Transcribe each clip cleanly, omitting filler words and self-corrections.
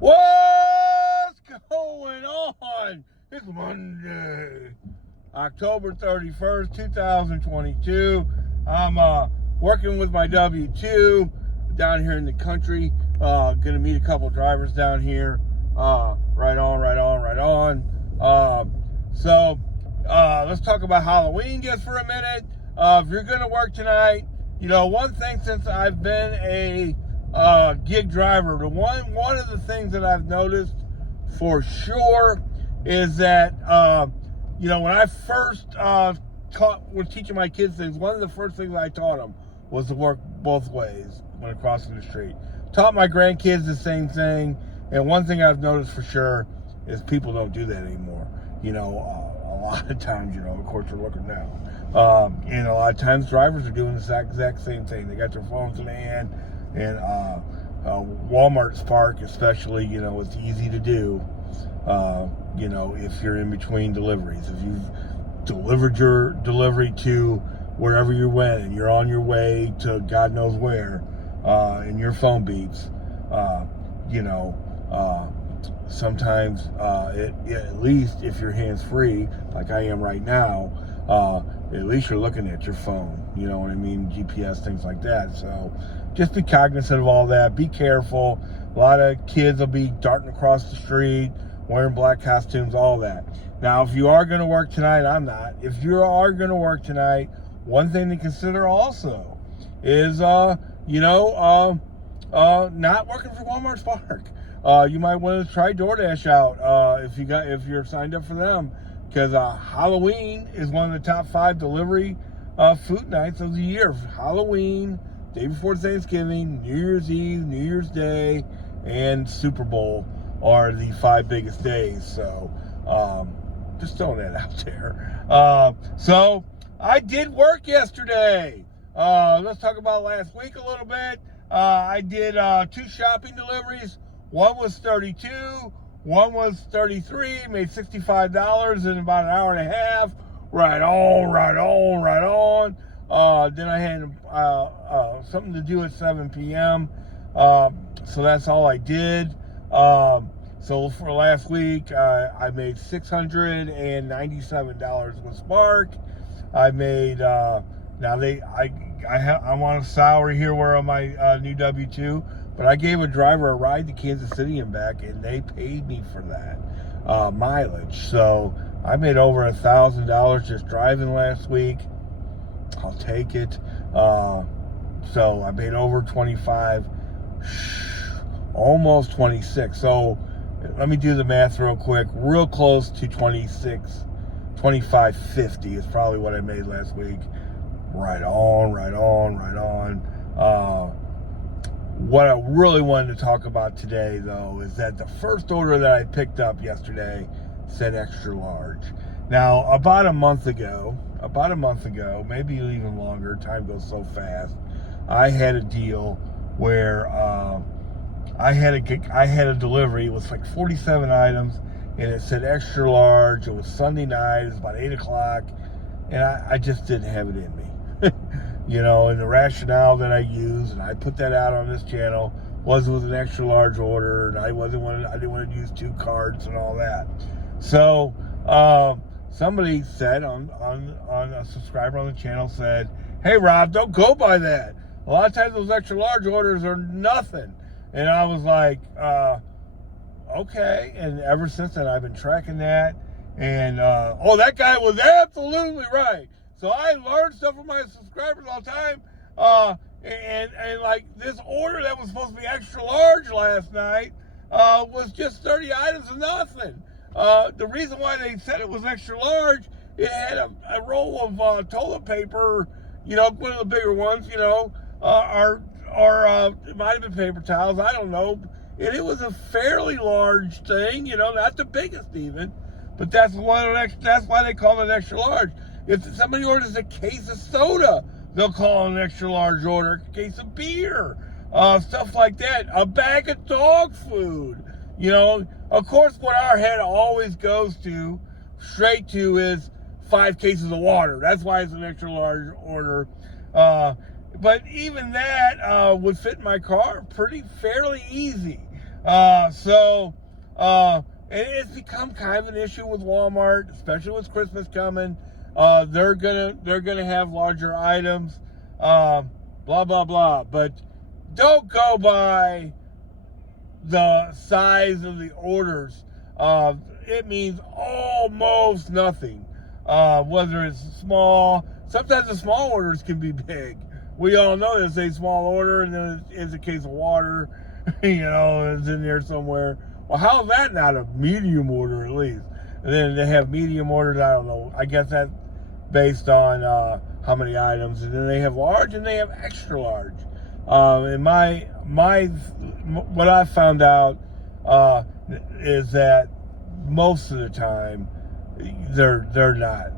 What's going on? It's Monday, October 31st, 2022. I'm working with my W-2 down here in the country. Gonna meet a couple drivers down here. Right on. Let's talk about Halloween just for a minute. If you're gonna work tonight, one thing since I've been a gig driver, one of the things that I've noticed for sure is that when I first was teaching my kids things, one of the first things I taught them was to work both ways when crossing the street. Taught my grandkids the same thing, and one thing I've noticed for sure is people don't do that anymore. A lot of times, of course, we're looking now. And a lot of times drivers are doing the exact same thing. They got their phones in their hand, and Walmart Spark especially, it's easy to do, if you're in between deliveries. If you've delivered your delivery to wherever you went and you're on your way to God knows where, and your phone beeps, sometimes at least if you're hands-free, like I am right now, at least you're looking at your phone, you know what I mean, GPS, things like that. So just be cognizant of all that. Be careful. A lot of kids will be darting across the street, wearing black costumes, all that. Now, if you are going to work tonight, I'm not. If you are going to work tonight, one thing to consider also is, not working for Walmart Spark. You might want to try Doordash out if you're signed up for them, because Halloween is one of the top 5 delivery food nights of the year. Halloween, day before Thanksgiving, New Year's Eve, New Year's Day, and Super Bowl are the 5 biggest days. So just throwing that out there. So I did work yesterday. Let's talk about last week a little bit. I did 2 shopping deliveries. One was 32, one was 33, made $65 in about an hour and a half. Right on. Then I had something to do at 7 p.m. So that's all I did. So for last week, I made $697 with Spark. I made, I'm on a salary here where on my new W-2, but I gave a driver a ride to Kansas City and back, and they paid me for that mileage. So I made over $1,000 just driving last week. I'll take it. So I made over 25, almost 26. So let me do the math real quick. Real close to 26, 25.50 is probably what I made last week. Right on. What I really wanted to talk about today, though, is that the first order that I picked up yesterday said extra large. Now, about a month ago, maybe even longer, time goes so fast, I had a deal where I had a delivery. It was like 47 items, and it said extra large. It was Sunday night. It was about 8 o'clock, and I just didn't have it in me. And the rationale that I used, and I put that out on this channel, was it was an extra large order, and I didn't want to use 2 cards and all that. So somebody said on a subscriber on the channel said, "Hey Rob, don't go by that. A lot of times those extra large orders are nothing." And I was like, okay. And ever since then, I've been tracking that. And that guy was absolutely right. So I learned stuff from my subscribers all the time. And like this order that was supposed to be extra large last night was just 30 items of nothing. The reason why they said it was extra large, it had a roll of toilet paper, one of the bigger ones, or it might have been paper towels, I don't know. And it was a fairly large thing, not the biggest even, but that's why they call it extra large. If somebody orders a case of soda, they'll call it an extra large order. A case of beer, stuff like that. A bag of dog food. Of course, what our head always goes straight to is 5 cases of water. That's why it's an extra large order. But even that would fit in my car fairly easy. It's become kind of an issue with Walmart, especially with Christmas coming. They're gonna have larger items, blah blah blah. But don't go by the size of the orders. It means almost nothing. Whether it's small, sometimes the small orders can be big. We all know there's a small order, and then it's a case of water, is in there somewhere. Well, how is that not a medium order at least? And then they have medium orders. I don't know. I guess that's based on how many items. And then they have large, and they have extra large. And what I found out is that most of the time they're not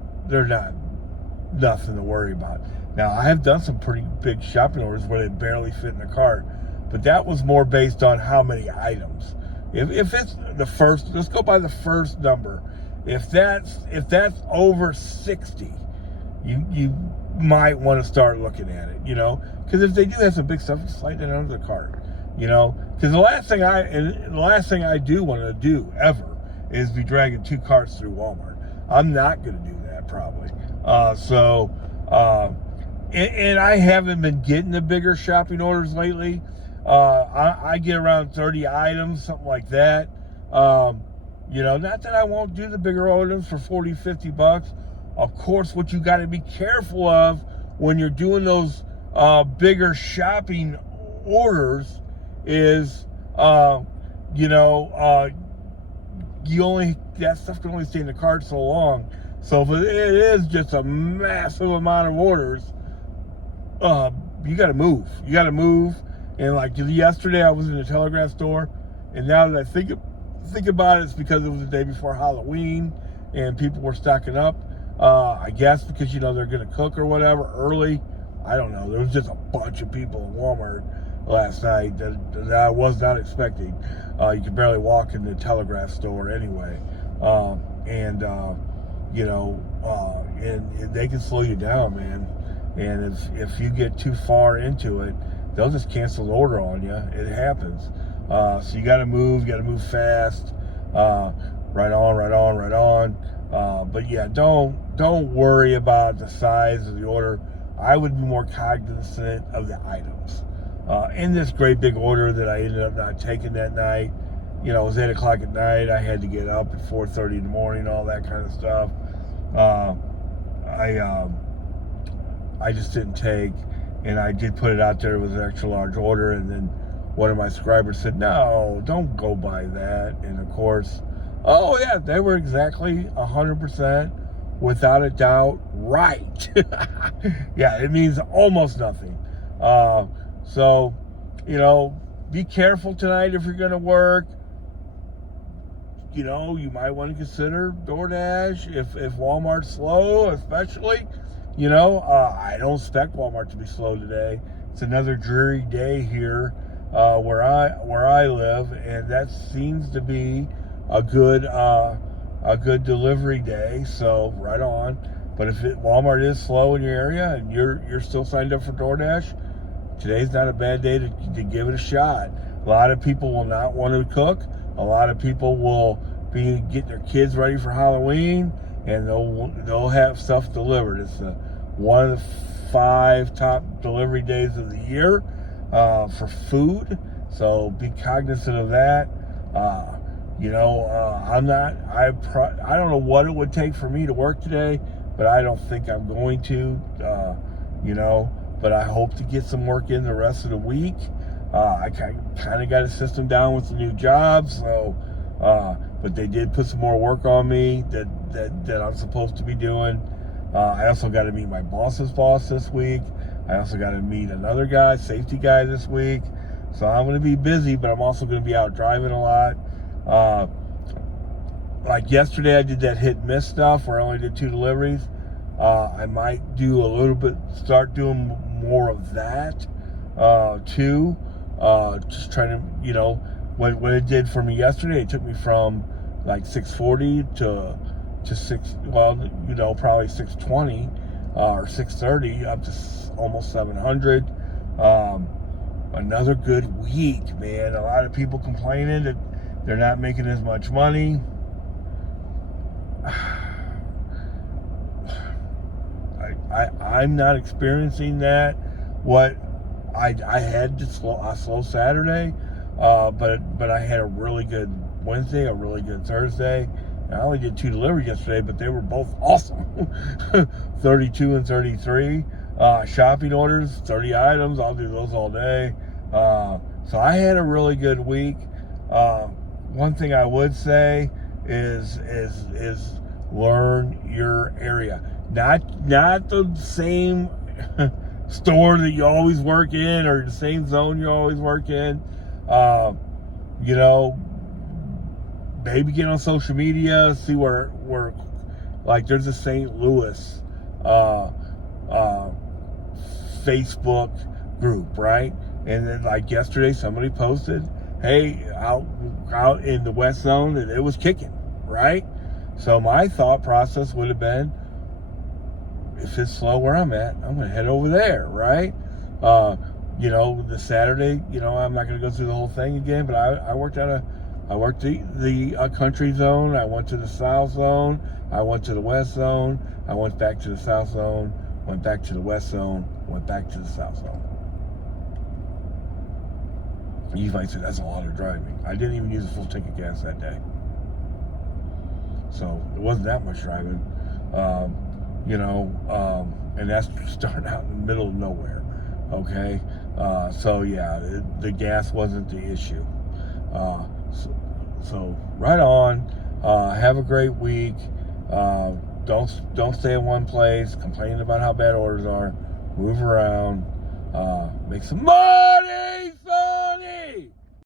nothing to worry about. Now, I have done some pretty big shopping orders where they barely fit in the cart, but that was more based on how many items. If it's the first, let's go by the first number. If that's over 60, you might want to start looking at it, because if they do have some big stuff, slide it under the cart, because the last thing I do want to do ever is be dragging 2 carts through Walmart. I'm not going to do that probably. And I haven't been getting the bigger shopping orders lately. I get around 30 items, something like that. Not that I won't do the bigger orders for 40, 50 bucks. Of course, what you got to be careful of when you're doing those bigger shopping orders is, that stuff can only stay in the cart so long. So if it is just a massive amount of orders, you got to move. And like yesterday, I was in the Telegraph store, and now that I think about it, it's because it was the day before Halloween, and people were stocking up. I guess because they're gonna cook or whatever early. I don't know. There was just a bunch of people in Walmart last night that I was not expecting. You could barely walk in the Telegraph store anyway, and they can slow you down, man. And if you get too far into it, they'll just cancel the order on you. It happens. So you got to move fast. Right on. But yeah, don't worry about the size of the order. I would be more cognizant of the items. In this great big order that I ended up not taking that night, it was 8 o'clock at night. I had to get up at 4:30 in the morning, all that kind of stuff. I just didn't take, and I did put it out there with an extra large order, and then one of my subscribers said, no, don't go by that. And of course, oh yeah, they were exactly 100% without a doubt right. Yeah, it means almost nothing. So be careful tonight if you're going to work. You might want to consider Doordash if Walmart's slow, especially. I don't expect Walmart to be slow today. It's another dreary day here where I live, and that seems to be a good delivery day. So right on. But if Walmart is slow in your area and you're still signed up for DoorDash, today's not a bad day to give it a shot. A lot of people will not want to cook. A lot of people will be getting their kids ready for Halloween, and they'll have stuff delivered. It's one of the 5 top delivery days of the year for food, so be cognizant of that. I don't know what it would take for me to work today, but I don't think I'm going to. But I hope to get some work in the rest of the week. I kind of got a system down with the new job, so but they did put some more work on me that I'm supposed to be doing. I also got to meet my boss's boss this week. I also got to meet another guy, safety guy, this week. So I'm going to be busy, but I'm also going to be out driving a lot. Like yesterday, I did that hit and miss stuff where I only did 2 deliveries. I might start doing more of that too. Just trying to, what it did for me yesterday, it took me from like 640 to probably 620 or 630 up to almost 700. another good week, man. A lot of people complaining that they're not making as much money. I'm not experiencing that. What I had a slow Saturday, but I had a really good Wednesday, a really good Thursday. And I only did 2 deliveries yesterday, but they were both awesome. 32 and 33 shopping orders, 30 items. I'll do those all day. So I had a really good week. One thing I would say is learn your area. Not the same store that you always work in or the same zone you always work in. Maybe get on social media, see where like there's a St. Louis Facebook group, right? And then like yesterday somebody posted, hey, out in the West Zone, and it was kicking, right? So my thought process would have been, if it's slow where I'm at, I'm going to head over there, right? The Saturday, I'm not going to go through the whole thing again, but I worked the country zone. I went to the South Zone. I went to the West Zone. I went back to the South Zone, went back to the West Zone, went back to the South Zone. You might say, that's a lot of driving. I didn't even use a full tank of gas that day. So it wasn't that much driving. And that's starting out in the middle of nowhere. Okay. So yeah, the gas wasn't the issue. So right on. Have a great week. Don't stay in one place. Complain about how bad orders are. Move around. Make some money.